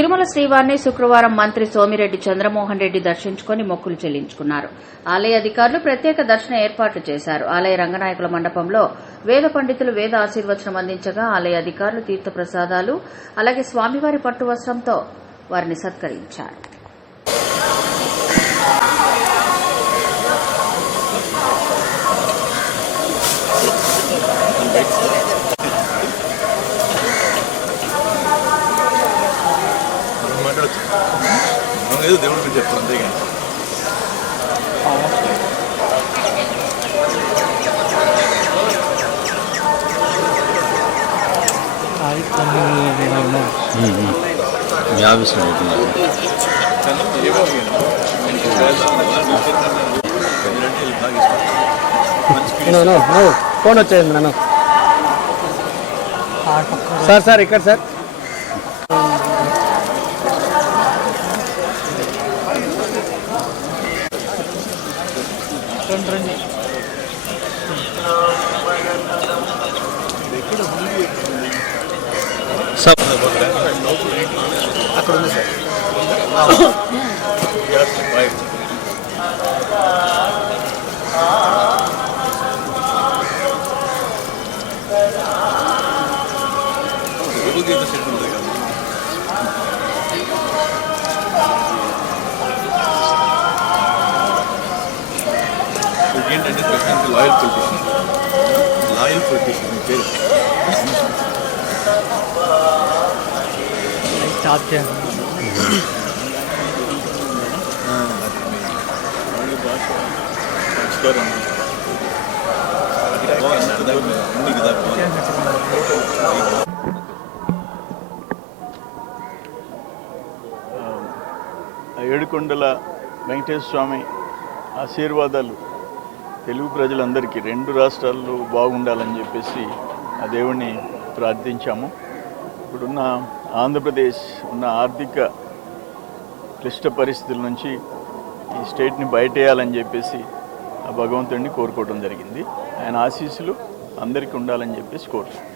తిరుమల శ్రీవారిని శుక్రవారం మంత్రి సోమిరెడ్డి చంద్రమోహన్ రెడ్డి దర్శించుకుని మొక్కులు చెల్లించుకున్నారు. ఆలయ అధికారులు ప్రత్యేక దర్శన ఏర్పాట్లు చేశారు. ఆలయ రంగనాయకుల మండపంలో వేద పండితులు వేద ఆశీర్వచనం అందించగా ఆలయ అధికారులు తీర్థప్రసాదాలు అలాగే స్వామివారి పట్టు వస్త్రంతో వారిని సత్కరించారు. దేవుడు చెప్తాను అంతేగా. ఫోన్ వచ్చేయండి నన్ను సార్ ఇక్కడ సార్ అక్కడ ఉంది సార్. ఏంటంటే లాయల్ పొలిటీషియన్ మీ పేరు స్టాప్ చేయండి. ఏడుకొండల వెంకటేశ్వర స్వామి ఆశీర్వాదాలు తెలుగు ప్రజలందరికీ రెండు రాష్ట్రాల్లో బాగుండాలని చెప్పేసి ఆ దేవుణ్ణి ప్రార్థించాము. ఇప్పుడున్న ఆంధ్రప్రదేశ్ ఉన్న ఆర్థిక క్లిష్ట పరిస్థితుల నుంచి ఈ స్టేట్ని బయటేయాలని చెప్పేసి ఆ భగవంతుడిని కోరుకోవడం జరిగింది. ఆయన ఆశీస్సులు అందరికీ ఉండాలని చెప్పేసి కోరుతున్నాం.